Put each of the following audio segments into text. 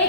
1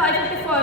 554,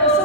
200,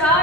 4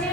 6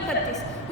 31।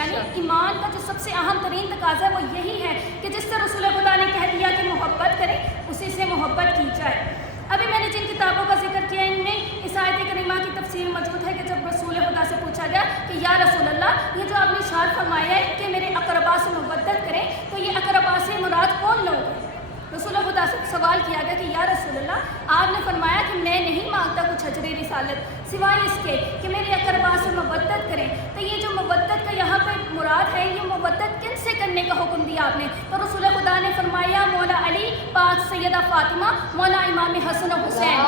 یعنی ایمان کا جو سب سے اہم ترین تقاضا ہے وہ یہی ہے کہ جس سے رسول خدا نے کہہ دیا کہ محبت کریں اسی سے محبت کی جائے۔ ابھی میں نے جن کتابوں کا ذکر کیا ان میں اس آیت کریمہ کی تفسیر موجود ہے کہ جب رسول خدا سے پوچھا گیا کہ یا رسول اللہ یہ جو آپ نے ارشاد فرمایا ہے کہ میرے اقربا سے محبت کریں تو یہ اقربا سے مراد کون لوگ ہیں؟ رسول خدا سے سوال کیا گیا کہ یا رسول اللہ آپ نے فرمایا کہ میں نہیں مانگتا کچھ اجر رسالت سوائے اس کے کہ میرے اقربا سے محبت کریں، تو یہ جو محبت کا یہاں پہ مراد ہے یہ محبت کن سے کرنے کا حکم دیا آپ نے؟ تو رسول خدا نے فرمایا مولا علی، پاک سیدہ فاطمہ، مولا امام حسن و حسین۔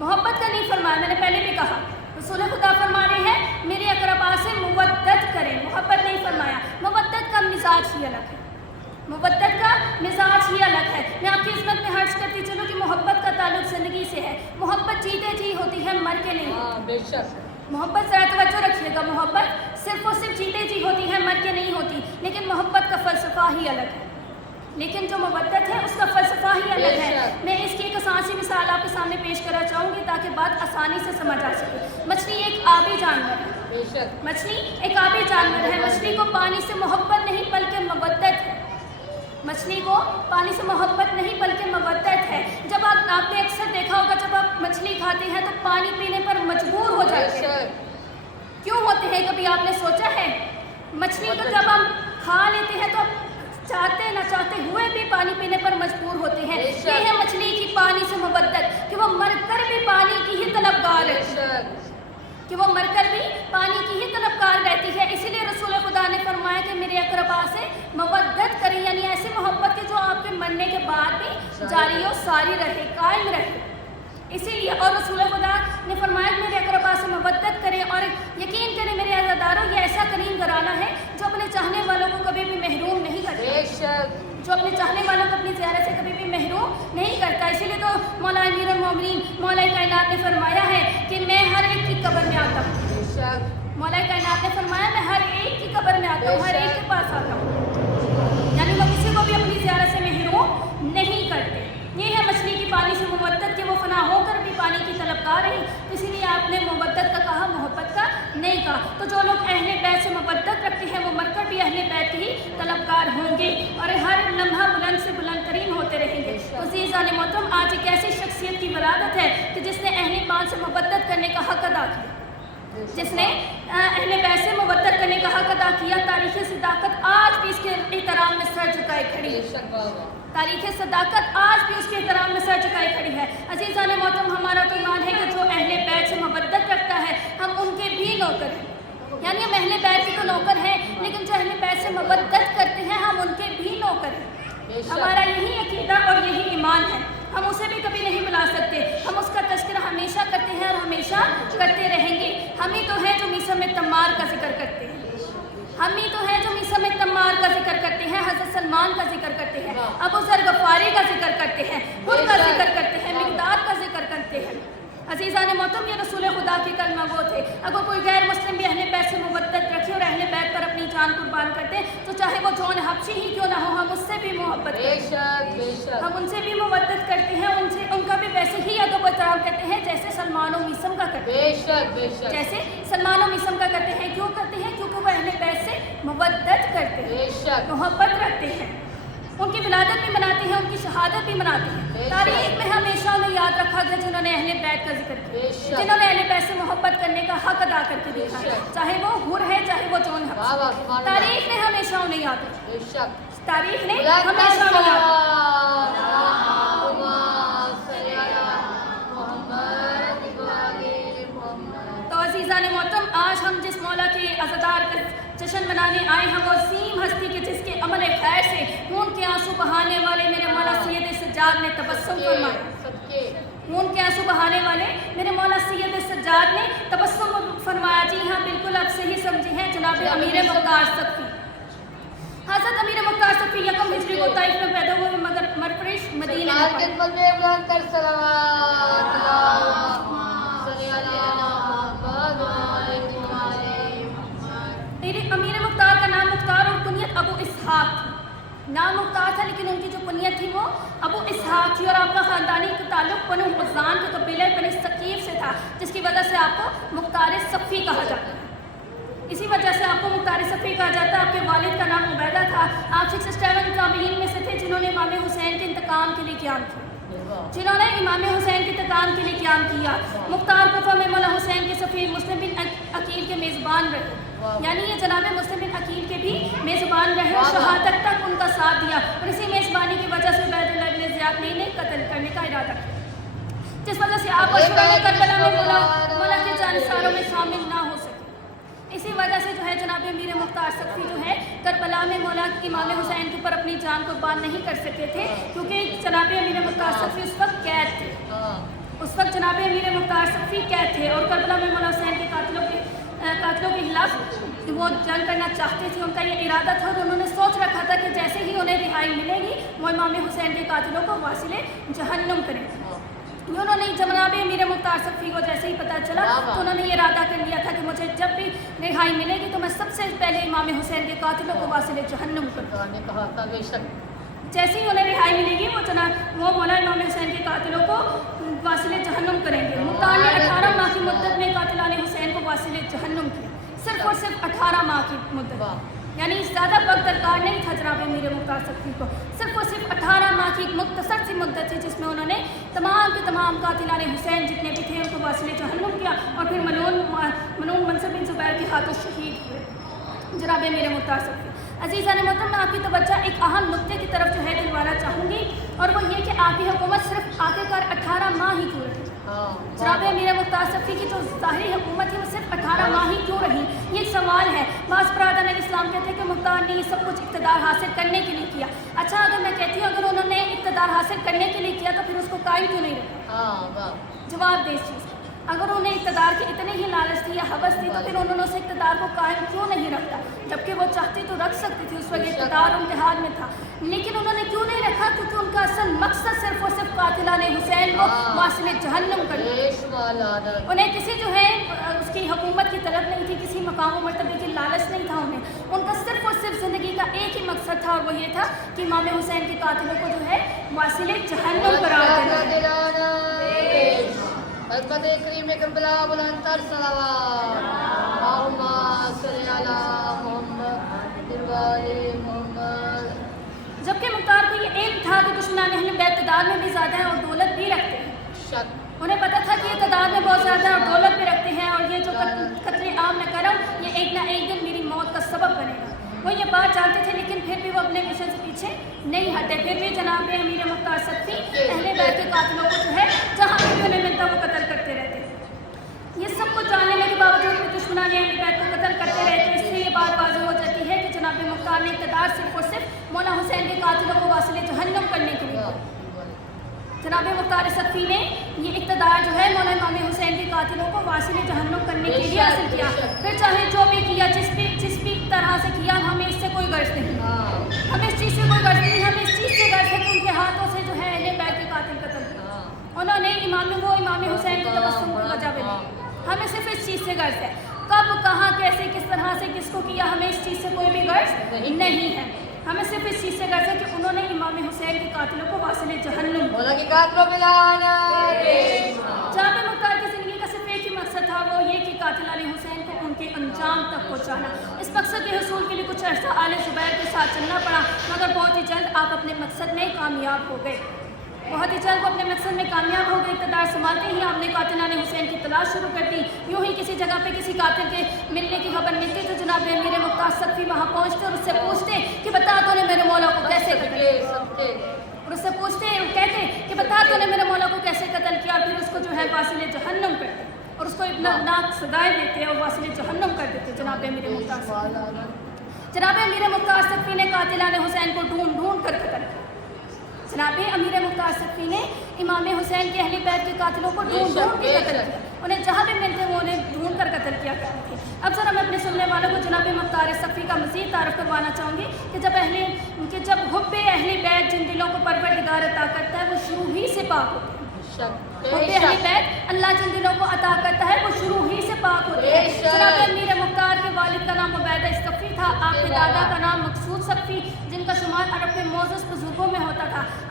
محبت کا نہیں فرمایا، میں نے پہلے بھی کہا رسول خدا فرما رہے ہیں میرے اقربا سے مودت کریں، محبت نہیں فرمایا۔ مودت کا مزاج ہی الگ ہے، مودت کا مزاج ہی الگ ہے۔ میں آپ کی عزمت میں عرض کرتی چلوں کہ محبت کا تعلق زندگی سے ہے، محبت جیتے جی ہوتی ہے، مر کے نہیں۔ بے شک محبت ذرا توجہ رکھیے گا، محبت صرف اور صرف جیتے جی ہوتی ہے، مر کے نہیں ہوتی، لیکن محبت کا فلسفہ ہی الگ ہے، لیکن جو مودت ہے اس کا فلسفہ ہی الگ ہے۔ میں اس کی ایک آسان سی مثال آپ کے سامنے پیش کرنا چاہوں گی تاکہ بات آسانی سے سمجھ آ سکے۔ مچھلی ایک آبی جانور ہے، مچھلی ایک آبی جانور ہے، مچھلی کو پانی سے محبت نہیں بلکہ مودت ہے، مچھلی کو پانی سے محبت نہیں بلکہ مودت ہے۔ جب آپ نے اکثر دیکھا ہوگا جب آپ مچھلی کھاتے ہیں تو پانی پینے پر مجبور ہو جاتے ہیں، کیوں ہوتے ہیں؟ کبھی آپ نے سوچا ہے؟ مچھلی کو جب ہم کھا لیتے ہیں تو چاہتے نہ چاہتے ہوئے بھی پانی پینے پر مجبور ہوتے ہیں۔ یہ ہے مچھلی کی پانی سے محبت کہ وہ مر کر بھی پانی کی ہی طلبگار ہے، کہ وہ مر کر بھی پانی کی ہی طلبگار رہتی ہے۔ اسی لیے رسول خدا نے فرمایا کہ میرے اقربا سے مودت کریں، یعنی ایسی محبت کہ جو آپ کے مرنے کے بعد بھی جاری و ساری رہے، قائم رہے۔ اسی لیے اور رسول خدا نے فرمایا کہ میرے اقربا سے مودت کریں، اور یقین کریں میرے عزاداروں یہ ایسا کریم گھرانہ ہے جو اپنے چاہنے والوں کو کبھی بھی محروم نہیں کرتا، جو اپنے چاہنے والوں کو اپنی زیارت سے کبھی بھی محروم نہیں کرتا۔ اسی لیے تو مولا امیر المومنین مولا کائنات نے فرمایا ہے کہ میں ہر ایک کی قبر میں آتا ہوں، مولا کائنات نے فرمایا میں ہر ایک کی قبر میں آتا ہوں، ہر ایک کے پاس آتا ہوں، یعنی وہ کسی کو بھی اپنی زیارت سے محروم نہیں کرتے۔ یہ ہے مچھلی کی پانی سے مودت کہ وہ فنا ہو کر بھی پانی کی طلبگار رہی، اسی لیے آپ نے مودت کا کہا، محبت کا نہیں کہا۔ تو جو لوگ اہل بیت سے مودت رکھتے ہیں وہ مر کر بھی اہل بیت کی طلبگار ہوں گے اور ہر لمحہ بلند سے بلند ترین ہوتے رہیں گے۔ تو عزیزان محترم آج ایک ایسی شخصیت کی ولادت ہے کہ جس نے اہل ایمان سے مودت کرنے کا حق ادا کیا، جس نے اہل بیت سے مودت کرنے کا حق ادا کیا۔ تاریخ صداقت آج بھی اس کے احترام میں سر جھکائے کھڑی ہے، تاریخ صداقت آج بھی اس کے احترام میں سر جھکائے کھڑی ہے۔ عزیزان محترم ہمارا تو ایمان ہے کہ جو اہل بیت سے مودت رکھتا ہے ہم ان کے بھی نوکر ہیں، یعنی ہم اہل بیت کے تو نوکر ہیں لیکن جو اہل بیت سے مودت کرتے ہیں ہم ان کے بھی نوکر ہیں۔ ہمارا یہی عقیدہ اور یہی ایمان ہے، ہم اسے بھی کبھی نہیں بلا سکتے، ہم اس کا تذکرہ ہمیشہ کرتے ہیں اور ہمیشہ کرتے رہیں گے۔ ہم ہی تو ہیں جو میثم تمار کا ذکر کرتے ہیں، ہم ہی تو ہیں جو میثم تمار کا ذکر کرتے ہیں، حضرت سلمان کا ذکر کرتے ہیں، ابو ذر غفاری کا ذکر کرتے ہیں، خود کا ذکر کرتے ہیں، مقداد کا ذکر کرتے ہیں۔ عزیزان محترم یہ رسول خدا کے کلمہ گو تھے۔ اگر کوئی غیر مسلم بھی اہل بیت سے مودت رکھے اور اہل بیت پر اپنی جان قربان کرتے تو چاہے وہ جون حبشی ہی کیوں نہ ہو ہم اس سے بھی محبت کرتے ہیں، ہم ان سے بھی محبت کرتے ہیں، ان کا بھی ویسے ہی ادب و احترام کرتے ہیں جیسے سلمان و میثم کا کرتے ہیں، جیسے سلمان و میثم کا کرتے ہیں۔ کیوں کرتے ہیں؟ کیونکہ وہ اہل بیت سے مودت کرتے ہیں، محبت رکھتے ہیں، ان کی ولادت بھی مناتے ہیں، ان کی شہادت بھی مناتے ہیں۔ تاریخ میں ہمیشہ انہیں یاد رکھا گیا جنہوں نے اہل بیت کا ذکر کیا، جنہوں نے اہل بیت سے محبت کرنے کا حق ادا کر کے دکھایا، چاہے وہ حر ہے چاہے وہ جون ہے۔ تاریخ نے ہمیشہ انہیں یاد رکھا، تاریخ نے ہمیشہ انہیں یاد رکھا۔ تو عزیزان محترم آج ہم جس مولا کے عزادار کا جشن منانے آئے ہیں وہ عظیم ہستی کے جس کے عمل خیر سے خون کے آنسو بہانے والے میرے مولا سید سجاد نے تبسم فرمایا، خون کے آنسو بہانے والے میرے مولا سید سجاد نے تبسم فرمایا۔ جی ہاں بالکل آپ صحیح سمجھے ہیں، جناب امیر مختار سقفی، حضرت امیر مختار سقفی یکم ہجری کو طائف میں پیدا ہوئے مگر مرپرش مدینہ امیر مختار کا نام مختار اور کنیت ابو اسحاق تھی، نام مختار تھا لیکن ان کی جو کنیت تھی وہ ابو اسحاق تھی، اور آپ کا خاندانی تعلق بنو حزان کے قبیلہ بنی ثقیف سے تھا۔ جس کی وجہ سے آپ کو مختار صفی کہا جاتا ہے. اسی وجہ سے آپ کو مختار صفی کہا جاتا ہے. آپ کے والد کا نام عبیدہ تھا. آپ 67 تابعین میں سے تھے جنہوں نے امام حسین کے انتقام کے لیے قیام کیا, جنہوں نے امام حسین کے انتقام کے لیے قیام کیا. مختار کوفہ میں مولا حسین کے سفیر مسلم بن عقیل کے میزبان رہے, یعنی یہ جناب مسلم بن عقیل کے بھی میزبان رہے اور شہادت تک ان کا ساتھ دیا. اور اسی میزبانی کی وجہ سے عبید اللہ بن زیاد نے انہیں قتل کرنے کا ارادہ کیا, جس وجہ سے آپ کربلا میں مولا کے جانثاروں میں شامل نہ ہو سکے. اسی وجہ سے جو ہے جناب امیر مختار صفی جو ہے کربلا میں مولا امام حسین کے اوپر اپنی جان قربان نہیں کر سکے تھے, کیونکہ جناب امیر مختار صفی اس وقت قید تھے. اس وقت جناب امیر مختار صفی قید تھے اور کربلا میں مولا حسین کے قاتلوں کے خلاف وہ جنگ کرنا چاہتے تھے. ان کا یہ ارادہ تھا اور انہوں نے سوچ رکھا تھا کہ جیسے ہی انہیں رہائی ملے گی وہ امام حسین کے قاتلوں کو واصل جہنم کریں. انہوں نے جناب امیر مختار صفی کو جیسے ہی پتہ چلا تو انہوں نے یہ ارادہ کر لیا تھا کہ مجھے جب بھی رہائی ملے گی تو میں سب سے پہلے امام حسین کے قاتلوں کو واصل جہنم کروں. جیسے ہی انہیں رہائی ملے گی وہ مولا امام حسین کے قاتلوں کو واصل جہنم کریں گے. مختار نے 18 ماہ کی مدت میں قاتلان حسین کو واصل جہنم کیا, صرف اور صرف 18 ماہ کی مدت, یعنی زیادہ وقت درکار نہیں تھا جناب امیر مختار صفی کو. صرف اور صرف 18 ماہ کی ایک مختصر سی مدت تھی جس میں انہوں نے تمام کے تمام قاتلان حسین جتنے بھی تھے ان کو واصل جہنم کیا اور پھر ملعون منصب بن زبیر کے ہاتھوں شہید ہوئے جناب امیر مختار صفی. عزیزان محترم, میں آپ کی توجہ ایک اہم نقطے کی طرف جو ہے دلوانا چاہوں گی, اور وہ یہ کہ آپ کی حکومت صرف آخرکار 18 ماہ ہی کیوں رہی. جناب امیر مختار صفی کی جو ظاہری حکومت ہے وہ صرف 18 ماہ ہی کیوں رہی, یہ ایک سوال ہے. بعض برادران اسلام کہتے ہیں کہ مختار نے یہ سب کچھ اقتدار حاصل کرنے کے لیے کیا. اچھا, اگر میں کہتی ہوں اگر انہوں نے اقتدار حاصل کرنے کے لیے کیا تو پھر اس کو قائم کیوں نہیں رکھا؟ جواب دے اس چیز. اگر انہیں اقتدار کی اتنی ہی لالچ تھی یا حوث تھی تو پھر انہوں نے اس اقتدار کو قائم کیوں نہیں رکھتا؟ جبکہ وہ چاہتی تو رکھ سکتی تھی, اس وقت اقتدار ان کے ہاتھ میں تھا, لیکن انہوں نے کیوں نہیں رکھا؟ کیونکہ ان کا اصل مقصد صرف اور صرف قاتلان حسین کو واصل جہنم کرنا. انہیں کسی جو ہے اس کی حکومت کی طلب نہیں تھی, کسی مقام و مرتبے کی لالچ نہیں تھا انہیں. ان کا صرف اور صرف زندگی کا ایک ہی مقصد تھا اور وہ یہ تھا کہ امام حسین کے قاتلوں کو جو ہے واصل جہنم قرار دینا. عظمت کریم کربلا بلند تر صلوات, اللہم صلی علی محمد وآل محمد. جبکہ مختار کو یہ علم تھا کہ دشمنان اہل بیت اقتدار میں بھی زیادہ ہیں اور دولت بھی رکھتے ہیں. انہیں پتہ تھا کہ اقتدار میں بہت زیادہ اور دولت بھی رکھتے ہیں اور یہ جو قتل عام میں کرم یہ ایک نہ ایک دن میری موت کا سبب بنے گا. وہ یہ بات جانتے تھے لیکن پھر بھی وہ اپنے مشن سے پیچھے نہیں ہٹے. پھر بھی جناب امیر مختار صفی اہل بیت کے قاتلوں کو جو ہے جہاں بھی انہیں ملتا وہ قتل کرتے رہتے. یہ سب کچھ جاننے کے باوجود بھی دشمنان اہل بیت کو قتل کرتے رہتے. اس سے یہ بات واضح ہو جاتی ہے کہ جناب مختار نے اقتدار صرف اور صرف مولا حسین کے قاتلوں کو واصل جہنم کرنے کے لیے. جناب مختار صفی نے یہ اقتدار جو ہے مولا امام حسین کے قاتلوں کو واصل جہنم کرنے کے لیے حاصل کیا. پھر چاہے جو بھی کیا, جس بھی طرح سے کیا, ہمیں اس سے کوئی غرض نہیں, ہمیں اس چیز سے کوئی غرض نہیں. ہمیں اس چیز سے غرض ہے کہ ان کے ہاتھوں سے جو ہے اہل بیت کے قاتل قتل کیا. انہوں نے امام حسین کے تبسم کو وجہ بنا. ہمیں صرف اس چیز سے غرض ہے, کب کہاں کیسے کس طرح سے کس کو کیا, ہمیں اس چیز سے کوئی بھی غرض نہیں ہے. ہمیں صرف اس چیز سے غرض ہے کہ انہوں نے امام حسین کے قاتلوں کو واصل جہنم. جناب مختار کی زندگی کا صرف ایک ہی مقصد تھا, وہ یہ کہ قاتلان حسین کو ان کے انجام تک پہنچانا. اس مقصد کے حصول کے لیے کچھ عرصہ آل زبیر کے ساتھ چلنا پڑا, مگر بہت ہی جلد آپ اپنے مقصد میں کامیاب ہو گئے. بہت ہی جلد وہ اپنے مقصد میں کامیاب ہو گئے. اقتدار سنبھالتے ہی آپ نے قاتلان حسین کی تلاش شروع کر دی. یوں ہی کسی جگہ پہ کسی قاتل کے ملنے کی خبر ملتی تو جناب امیر مختار صفی وہاں پہنچتے اور اس سے پوچھتے کہ بتا تو نے میرے مولا کو کیسے قتل کیا, اور اس سے پوچھتے اور کہتے کہ بتا تو نے میرے مولا کو کیسے قتل کیا. پھر اس کو جو ہے واصل جہنم کرتے اور اس کو اتنا ناک سدائے دیتے اور واصل جہنم کر دیتے جناب امیر مختار صفی. جناب امیر مختار صفی نے قاتلان حسین کو ڈھونڈ ڈھونڈ کر قتل کیا. جناب امیر مختار صفی نے امام حسین کے اہل بیت کے قاتلوں کو ڈھونڈ ڈھونڈ کے قتل کیا. انہیں جہاں بھی ملتے وہ انہیں ڈھونڈ کر قتل کیا کرتے تھے. اب ذرا میں اپنے سننے والوں کو جناب مختار صفی کا مزید تعارف کروانا چاہوں گی کہ جب حب اہل بیت جن دلوں کو پروردگار عطا کرتا ہے وہ شروع ہی سے پاک ہوتے ہیں. حب اہل بیت اللہ جن دلوں کو عطا کرتا ہے وہ شروع ہی سے پاک ہوتے ہیں. جناب امیر مختار کے والد کا نام عبیدہ صفی تھا. آپ کے دادا کا نام مقصود صفی جن کا شمار عرب کے معزز بزرگوں میں ہوتا تھا.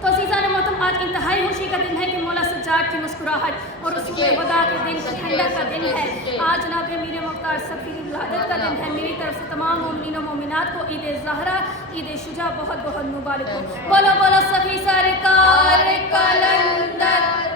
تو عزیزان محترم آج انتہائی خوشی کا دن ہے کہ مولا سجاد کی مسکراہٹ اور رسول خدا کے دن کا ٹھنڈک کا دن ہے. آج جناب امیر مختار سفیر ولادت کا دن ہے. میری طرف سے تمام مومنین و مومنات کو عید زہرا عید شجاع بہت بہت مبارک ہو. بولو بولو سخی سرکار کلندر